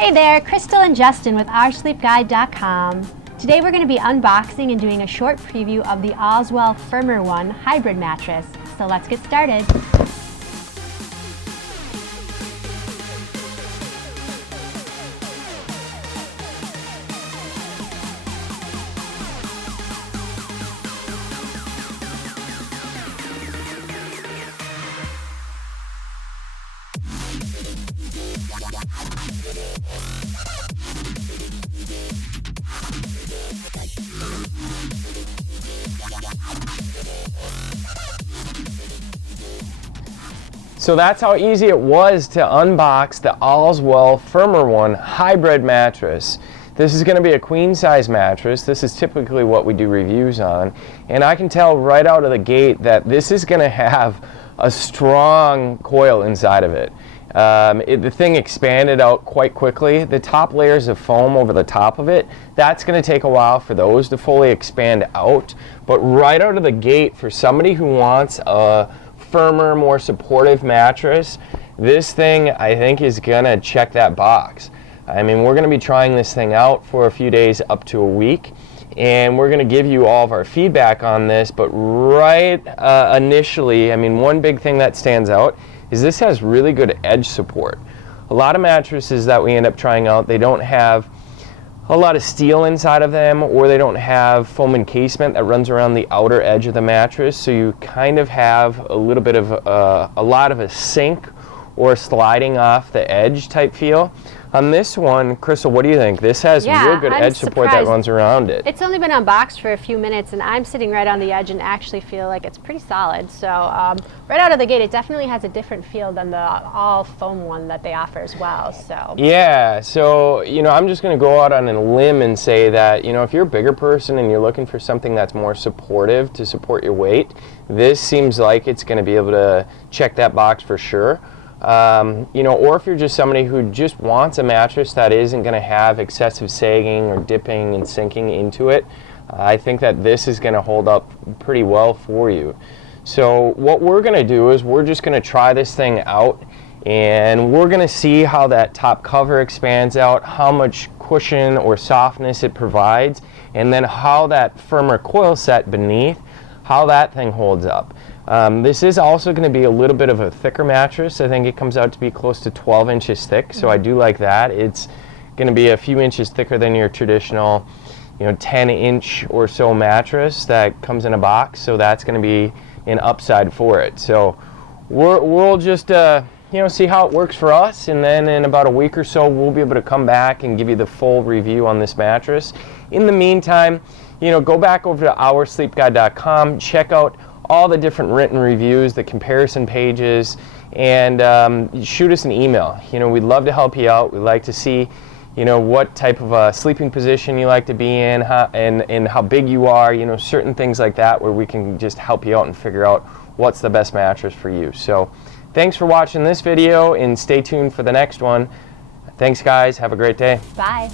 Hey there, Crystal and Justin with oursleepguide.com. Today we're going to be unboxing and doing a short preview of the Allswell Firmer One hybrid mattress. So let's get started. So that's how easy it was to unbox the Allswell Firmer One hybrid mattress. This is going to be a queen size mattress. This is typically what we do reviews on, and I can tell right out of the gate that this is going to have a strong coil inside of it. The thing expanded out quite quickly. The top layers of foam over the top of it, that's going to take a while for those to fully expand out, but right out of the gate, for somebody who wants a firmer, more supportive mattress, this thing I think is gonna check that box. I mean, we're gonna be trying this thing out for a few days up to a week, and we're gonna give you all of our feedback on this, but right initially, I mean, one big thing that stands out is this has really good edge support. A lot of mattresses that we end up trying out, they don't have a lot of steel inside of them, or they don't have foam encasement that runs around the outer edge of the mattress, so you kind of have a little bit of a lot of a sink or sliding off the edge type feel. On this one, Crystal, what do you think? This has real good edge support that runs around it. It's only been unboxed for a few minutes, and I'm sitting right on the edge and actually feel like it's pretty solid. So right out of the gate, it definitely has a different feel than the all foam one that they offer as well. So yeah, so I'm just going to go out on a limb and say that if you're a bigger person and you're looking for something that's more supportive to support your weight, this seems like it's going to be able to check that box for sure. Or if you're just somebody who just wants a mattress that isn't going to have excessive sagging or dipping and sinking into it, I think that this is going to hold up pretty well for you. So what we're going to do is we're just going to try this thing out, and we're going to see how that top cover expands out, how much cushion or softness it provides, and then how that firmer coil set beneath, how that thing holds up. This is also going to be a little bit of a thicker mattress. I think it comes out to be close to 12 inches thick, so I do like that. It's going to be a few inches thicker than your traditional 10-inch or so mattress that comes in a box, so that's going to be an upside for it. So we'll just see how it works for us, and then in about a week or so we'll be able to come back and give you the full review on this mattress. In the meantime, go back over to oursleepguide.com, check out all the different written reviews, the comparison pages, and shoot us an email. We'd love to help you out. We'd like to see what type of a sleeping position you like to be in, and how big you are, certain things like that, where we can just help you out and figure out what's the best mattress for you. So thanks for watching this video, and stay tuned for the next one. Thanks guys, have a great day. Bye.